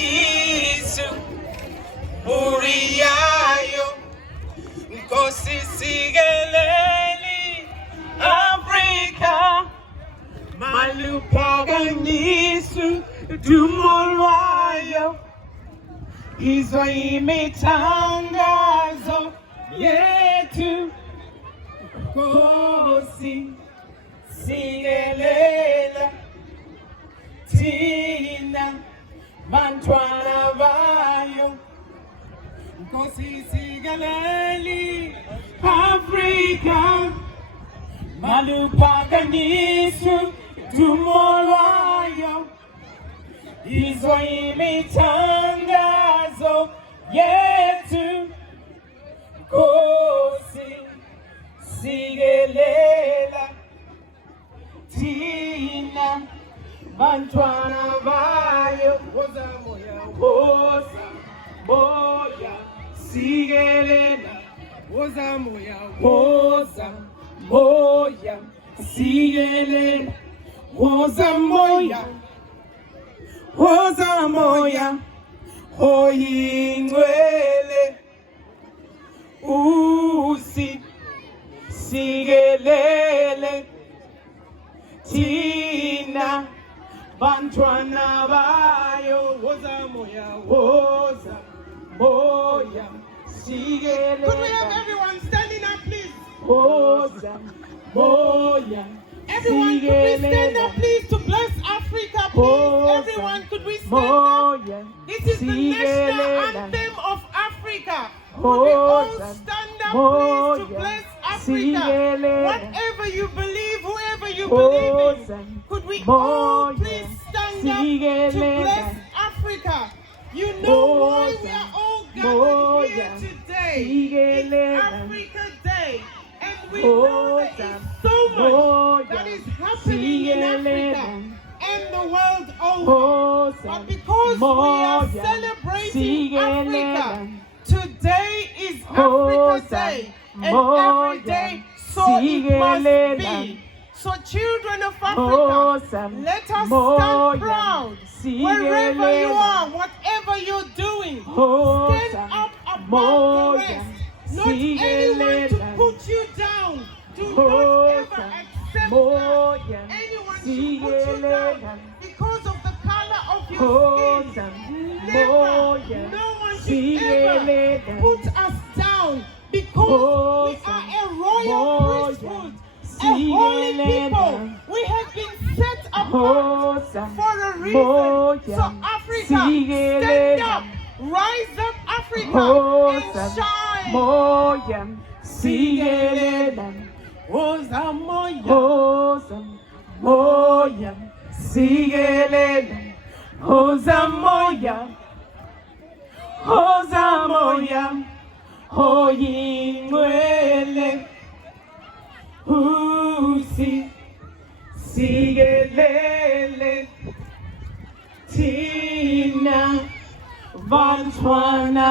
isu uriyayo Nkosi Sikelel Africa maluphakanisu dumolwayo izwa imithandazo yethu Nkosi Sikelel thina bantwana bayo Nkosi Sikelel Africa maluphakanisu dumolwayo izwa imithandazo yethu Nkosi Sikelel thina bantwana bayo woza moya Sikelel woza moya Sikelel woza moya oyingcwele Sikelel thina bantwana bayo woza moya Sikelel. Could we have everyone standing up, please? Everyone, could we stand up, please, to bless Africa, please? Everyone, could we stand up? This is the national anthem of Africa. Could we all stand up, please, to bless Africa? Whatever you believe, whoever you believe in, could we all please stand up to bless Africa? You know why we are all gathered here today. It's Africa Day. And we know that it's so much that is happening in Africa and the world over. But because we are celebrating Africa, today is Africa Day. And every day, so it must be. So children of Africa, let us stand proud. Wherever you are, whatever you're doing, stand up above the rest. Not anyone to put you down. Do not ever accept that anyone should put you down because of the color of your skin. Never. No one should ever put us down because we are a royal priesthood, a holy people. We have been set apart for a reason. So Africa, stand up, rise up, Africa, and shine. Sikelel woza moya Sikelel woza moya oyingcwele Sikelel thina bantwana